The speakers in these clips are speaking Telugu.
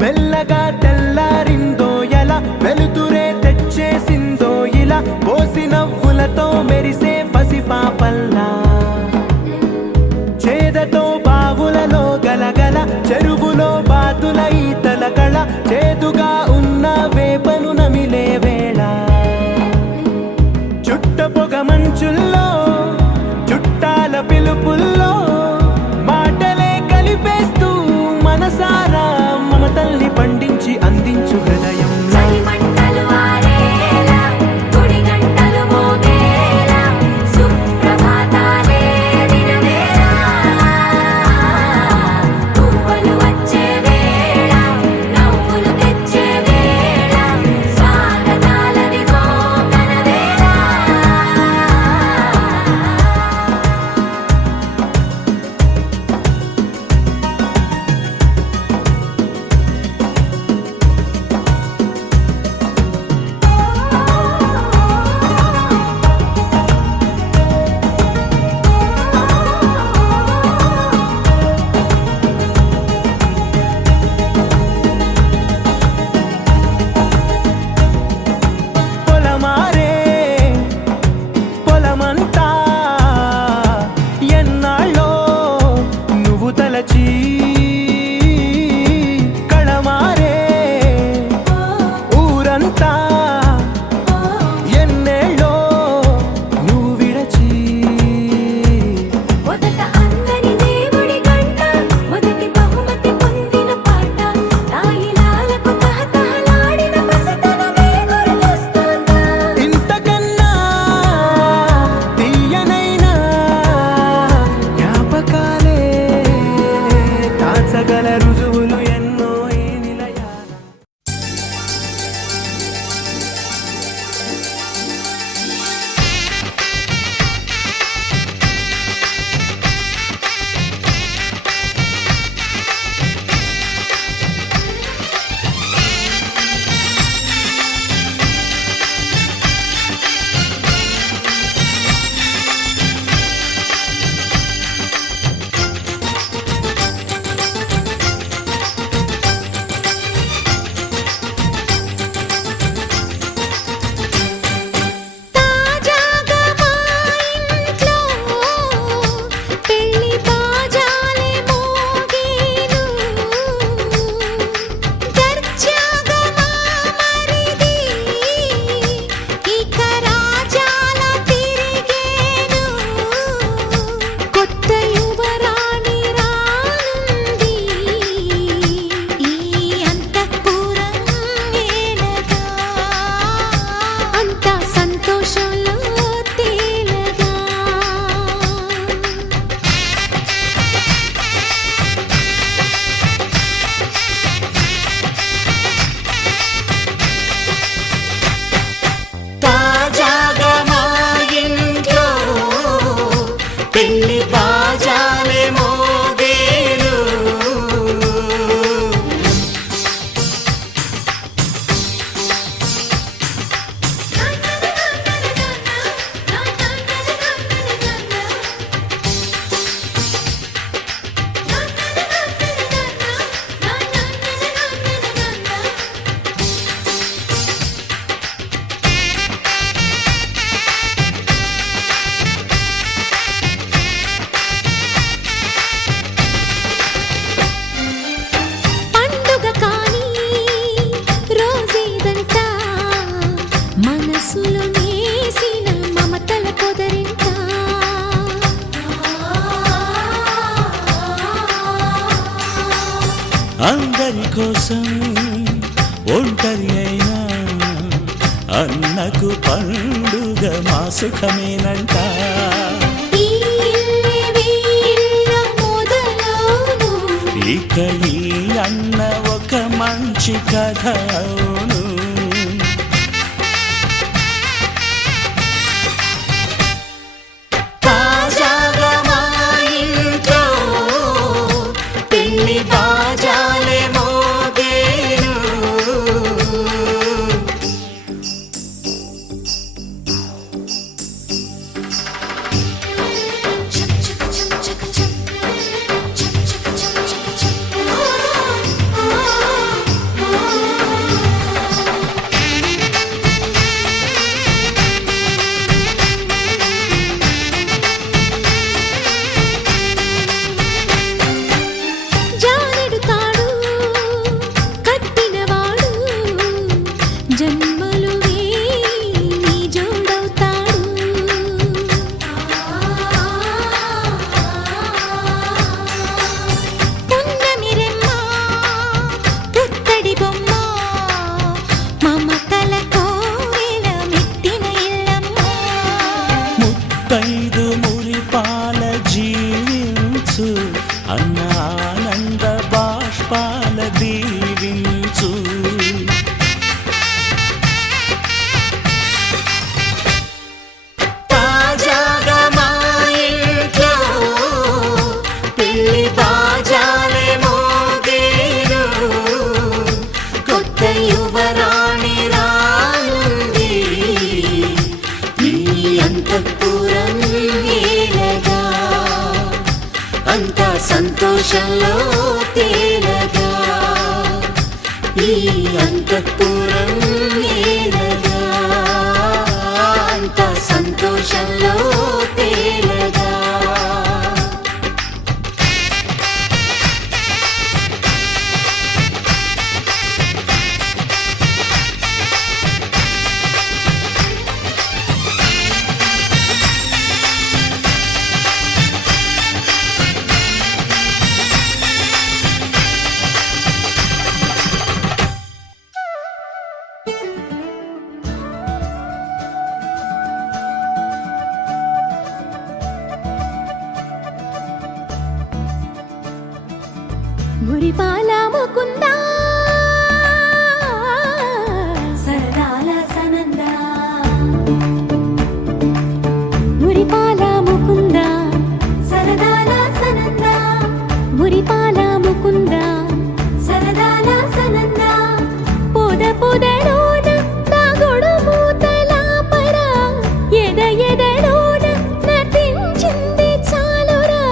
మెల్లగా తెల్లారిందో ఎలా వెలుతురే తెచ్చేసిందో ఇలా పోసి నవ్వులతో మెరిసే పసిపాపల్లా చేదతో బావులలో గలగల చెరువులో బాతుల ఈతల కళ చేదుగా ఉన్న వేపను నమిలే వేళ చుట్ట పొగ మంచుల్లో చుట్టాల పిలుపుల్లో మాటలే కలిపేస్తూ మనసారా మమతల్ని పండించి అందించు హృదయం కళమారే ఊరంతా ఎన్నేళ్ళో నువ్వు విడచి మొదట అందని దేవుడి గంట మొదటి బహుమతి పొందిన పాట తాయిలాలకు తహతహలాడిన పసితనమే గుర్తొస్తుందా ఇంతకన్నా తీయనైనా జ్ఞాపకాలే దాచగల రుజువులు ఎన్నో ఈ నిలయాల తాజాగా మా ఇంట్లో పెళ్లి బాజాలే మోగేను దర్జాగా మా మరిది ఇక రాజాల తిరిగేను కొత్త యువరాణి రానుంది ఈ అంతఃపురం ఏలగా అంతా సంతోషంలో తేలగా తాజాగా మా ఇంట్లో పెళ్లి బాజాలే మోగేను పండుగ కాని రోజేదంట మనసులో నేసిన మమతల పొదరింట అందరి కోసం ఒంటరి అయినా అన్నకు పండుగ మా సుఖమేనంట ఈ ఇల్లే వీళ్ళ ఈ అన్న ఒక మంచి కథ అవును. తాజాగా మా ఇంట్లో పెళ్లి బాజాలే మోగేను. జానెడు తాడు కట్టినవాడు జన్మలు వేయి జోడవుతాడు. పున్నమిరెమ్మ పుత్తడి బొమ్మ మమతల కోవెల మెట్టిన ఇల్లమ్మ. ముత్తైదు మురిపాల జీవించు అన్న ఆనంద బాష్పాల దీవించు. తాజాగా మా ఇంట్లో పెళ్లి బాజాలే మోగేను. కొత్త యువరాణి రానుంది ఈ అంతఃపురం ఏలగా. అంతా సంతోషంలో తేలగా ఈ అంతఃపురం ఏలగా. అంతా సంతోషంలో తేలగా. మురిపాల ముకుందా సరదాల సనందా. మురిపాల ముకుందా సరదాల సనందా. మురిపాల ముకుందా సరదాల సనందా. పొద పొదలోన తాగుడు మూతల పరా ఎద ఎదలోన నటించింది చాలురా.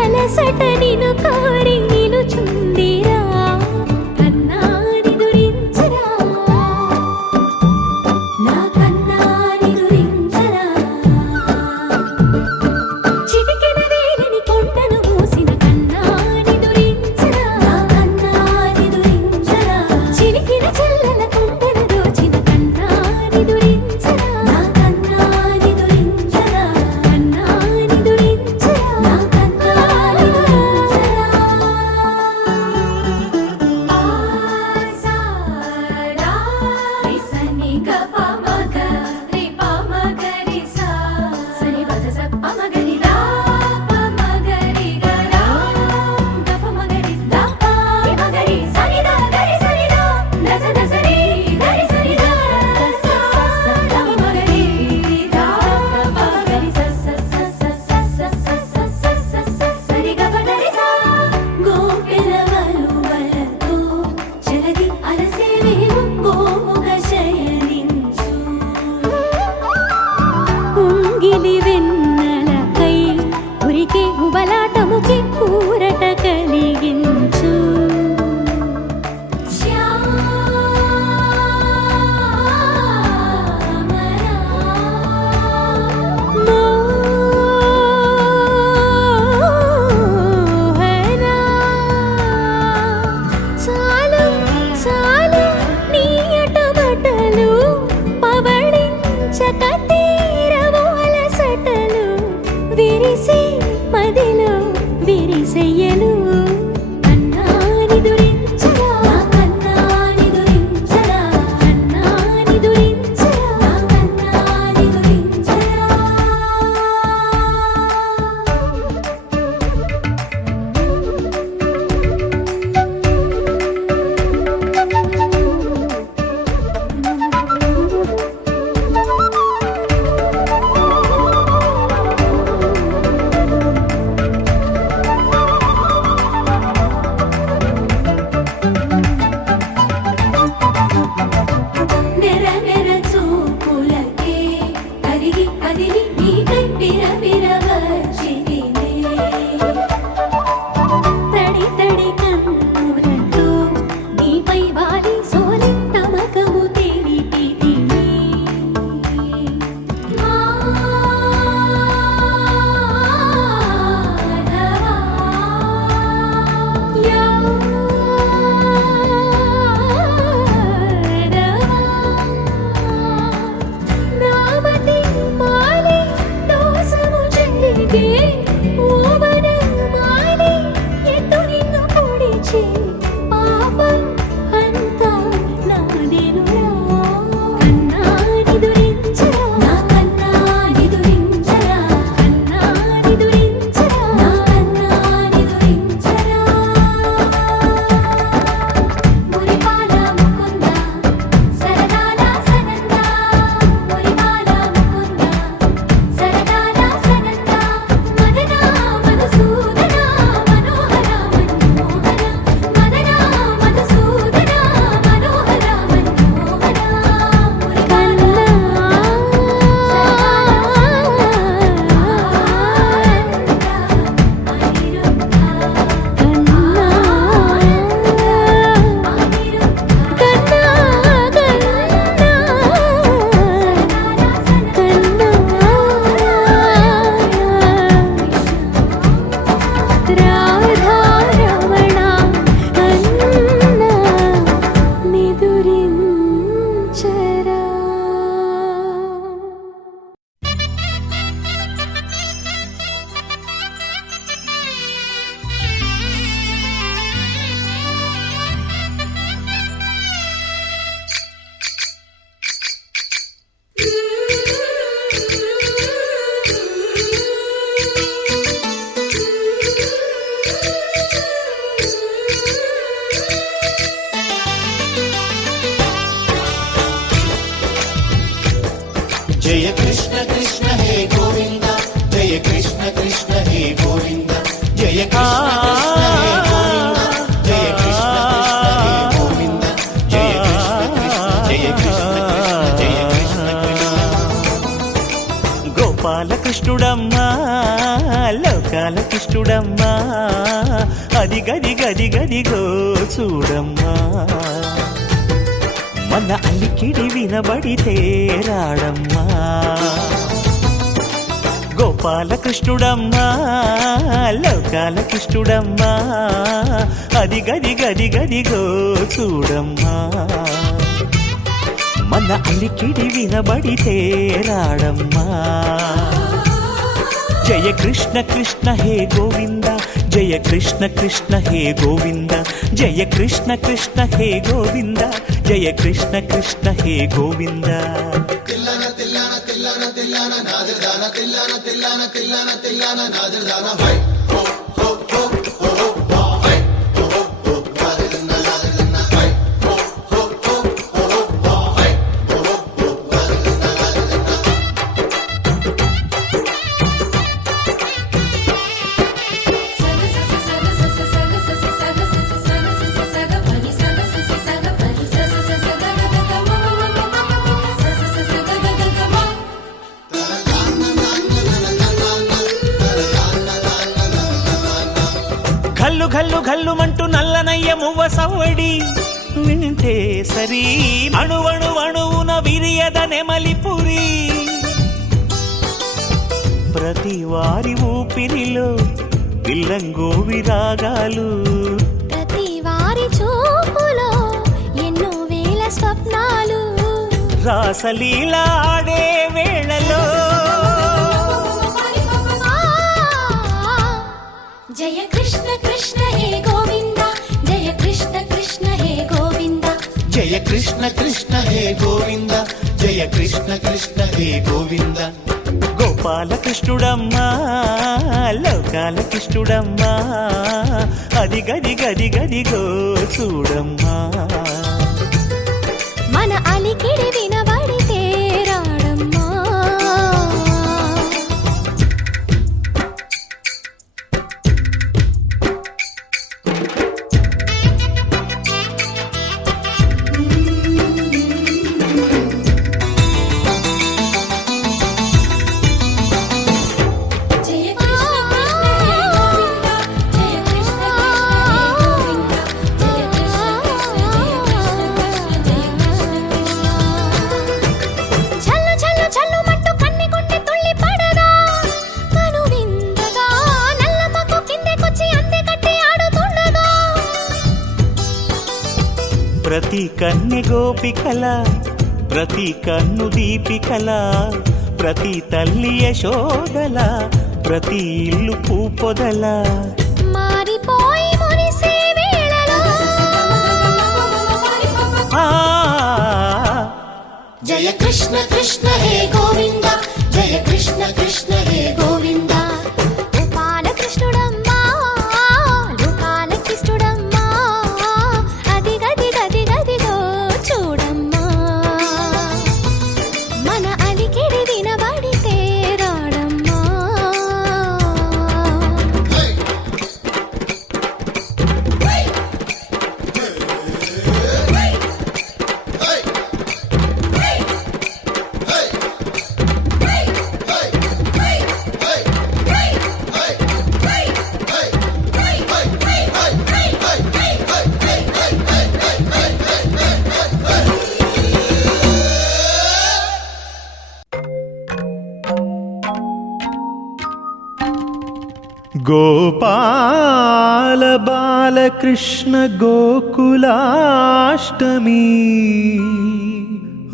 అలసట నిను కోరి నిలుచుందిరా కన్నాని దురించరా. నా కన్నాని దురించరా. చిటికెన వేలిని కొండను మూసిన కన్నాని దురించరా. నా కన్నాని దురించరా. చిలికిన చెల్లెల కొండను దోచిన కన్నాని దురించరా. నా కన్నాని దురించరా. కన్నాని దురించరా. నా కన్నాని దురించరా. ఆసారా రిసని గప మగ రి ప మగ రి సా సని పద స ప మగ రి దా ప మగ రి గ రా గప మగ రి దా ప రి మగ రి సని దా గ రి సని దా దస దస రి గ రి సని దా దస స దా మగ రి దా ప మగ రి స స స స స స స స స సరి గ ప ద రి సా. గోపిల వలువలతో జలది అలసేవేమో గోముఖ శయనించు. ఉంగిలి వెన్నెలకై ఉరికే ఉబలాటముకి ఊరట కలిగించు. మోహనా చాలు చాలు నీయట బట్టలు పవళించక తీరవు అలసటలు. విరిసే మదిలో విరిసెయ్యలు రాధా రమణ అన్న నిదురించరా. జయ కృష్ణ కృష్ణ హే గోవింద జయ కృష్ణ కృష్ణ హే గోవింద జయ కృష్ణ కృష్ణ హే గోవింద జయ కృష్ణ కృష్ణ హే గోవింద జయ కృష్ణ కృష్ణ జయ కృష్ణ కృష్ణ జయ కృష్ణ కృష్ణ. గోపాలకృష్ణుడమ్మా లోకాల కృష్ణుడమ్మా అది గది గది గదిగో చూడమ్మా మన అలికిడి వినబడితే రాడమ్మా గోపాలకృష్ణుడమ్మా లోకాల కృష్ణుడమ్మా అది గది గది గదిగో చూడమ్మా మన అలికిడి వినబడితే రాడమ్మా. జయ కృష్ణ కృష్ణ హే గోవింద జయ కృష్ణ కృష్ణ హే గోవింద జయ కృష్ణ కృష్ణ హే గోవింద జయ కృష్ణ కృష్ణ హే గోవింద. తిల్లన తిల్లన తిల్లన తిల్లన నాదర్దాన తిల్లన తిల్లన తిల్లన తిల్లన నాదర్దాన హై హో హో హో హో హో హై హో హో హో నాదర్దాన నాదర్దాన హై హో హో హో హో హో హై హో హో హో నాదర్దాన నాదర్దాన. ఘల్లు ఘల్లు ఘల్లుమంటూ నల్లనయ్య మువ్వ సవ్వడి వింటే సరి అణువణు అణువున విరియద నెమలిపురి ప్రతి వారి ఊపిరిలో పిల్లంగోవి రాగాలు ప్రతి వారి చూపులో ఎన్నో వేల స్వప్నాలు రాసలీల ఆడే వేళలో జయ కృష్ణ కృష్ణ హే గోవింద జయ కృష్ణ కృష్ణ హే గోవింద జయ కృష్ణ కృష్ణ హే గోవింద జయ కృష్ణ కృష్ణ హే గోవింద. గోపాలకృష్ణుడమ్మా లోకాల కృష్ణుడమ్మా అది గది గది గదిగో చూడమ్మా మన అలికిడి వినబడితే రాడమ్మా. ప్రతి కన్నె గోపికల ప్రతి కన్ను దీపికల ప్రతి తల్లి యశోదల ప్రతి ఇల్లు పూపొదల మారిపోయి మురిసే వేళలో జయ కృష్ణ కృష్ణ హే గోవింద జయ కృష్ణ కృష్ణ హే గోవింద. గోపాలకృష్ణుడమ్మా లోకాల కృష్ణుడమ్మా అది గది గది గదిగో చూడమ్మా మన అలికిడి వినబడితే రాడమ్మా. గోపాల బాలకృష్ణ గోకులాష్టమి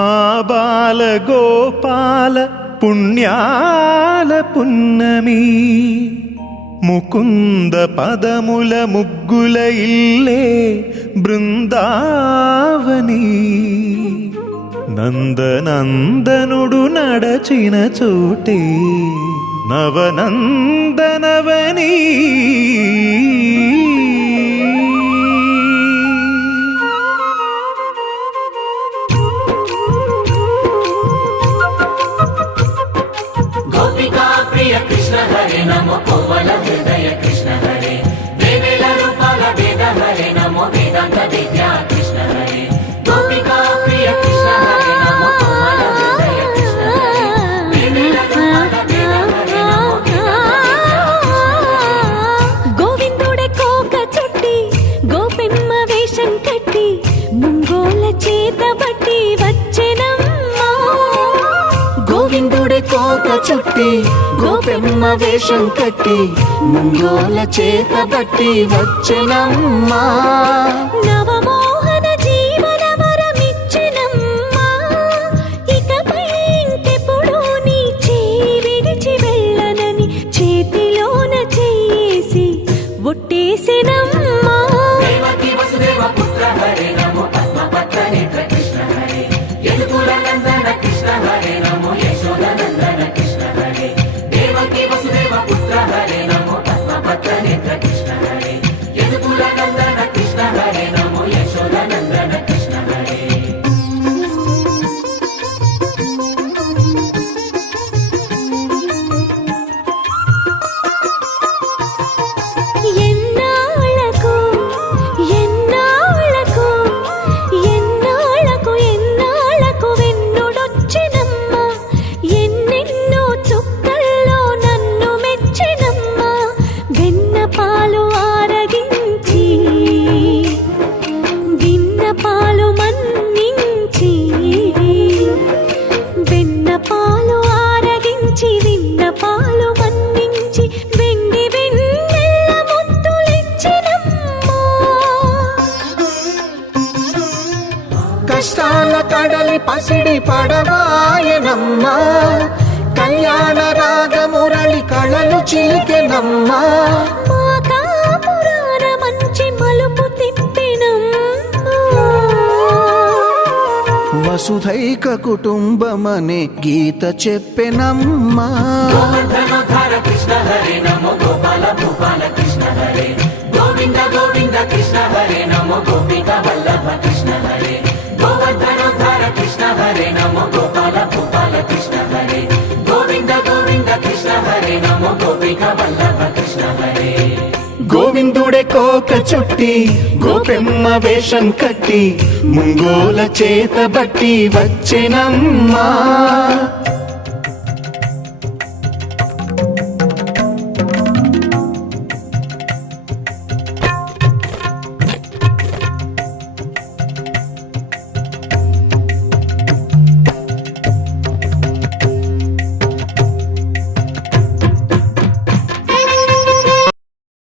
ఆ బాల గోపాల పుణ్యాల పున్నమి ముకుంద పదముల ముగ్గుల ఇల్లే బృందావని నందనందనుడు నడచిన చోటే నవనందనవని గోపికా ప్రియ కృష్ణ హరే నమో కోమల హృదయ కృష్ణ హరే దేవేల రూపాల వేద హరే నమో వేదాంత విద్యా కృష్ణ హరే గోపికా ప్రియ కృష్ణ హరే నమో కోమల హృదయ కృష్ణ హరే దేవేల రూపాల వేద హరే నమో గోవిందుడే కోక చుట్టి గోపెమ్మ వేషం కట్టి ముంగోల చేత బట్టి వచ్చెనమ్మా గోవిందుడే కోక చుట్టి గోపెమ్మ వేషం కట్టి ముంగోల చేత బట్టి వచ్చెనమ్మా నవమోహన జీవన వరమిచ్చెనమ్మా ఇకపై ఇంకెప్పుడు నీ చేయి విడిచి వెళ్ళనని చేతిలోన చెయ్యేసి ఒట్టేసెనమ్మా దేవకి వసుదేవ పుత్ర హరే నమో పద్మపత్ర నేత్ర కృష్ణ హరే యదుకుల నందన కృష్ణ హరే నమో యశోద నందన కృష్ణ హరే దేవకి వసుదేవ పుత్ర హరే నమో పద్మపత్ర నేత్ర కృష్ణ హరే యదుకుల నందన కృష్ణ హరే నమో యశోద నందన కృష్ణ హరే ఎన్నాళ్ళకు ఎన్నాళ్ళకు ఎన్నాళ్ళకు ఎన్నాళ్ళకు వెన్నుడొచ్చినమ్మా ఎన్నెన్నో చుక్కల్లో నన్ను మెచ్చినమ్మా వెన్న పాలు ఆరగించి విన్న పాలు మన్నించి వెన్న పాలు ఆరగించి విన్న పాలు మన్నించి వెండి వెన్నెల్ల ముద్దులిచ్చినమ్మా కష్టాల కడలి పసిడి పడవాయనమ్మా కళ్యాణ రాగమురళి కళలు చిలికెనమ్మా మా కాపురాన మంచి మలుపు తిప్పినమ్మా వసుధైక కుటుంబమనే గీత చెప్పెనమ్మా గోవర్ధనోద్ధార కృష్ణ హరే నమో గోపాల భూపాల కృష్ణ హరే గోవింద గోవింద కృష్ణ హరే నమో గోపిక వల్లభ కృష్ణ హరే గోవర్ధనోద్ధార కృష్ణ హరే నమో గోపాల భూపాల కృష్ణ హరే గోవింద గోవింద కృష్ణ హరే నమో గోపిక వల్లభ కృష్ణ హరే గోవిందుడే కోక చుట్టి గోపెమ్మ వేషం కట్టి ముంగోల చేత బట్టి వచ్చెనమ్మా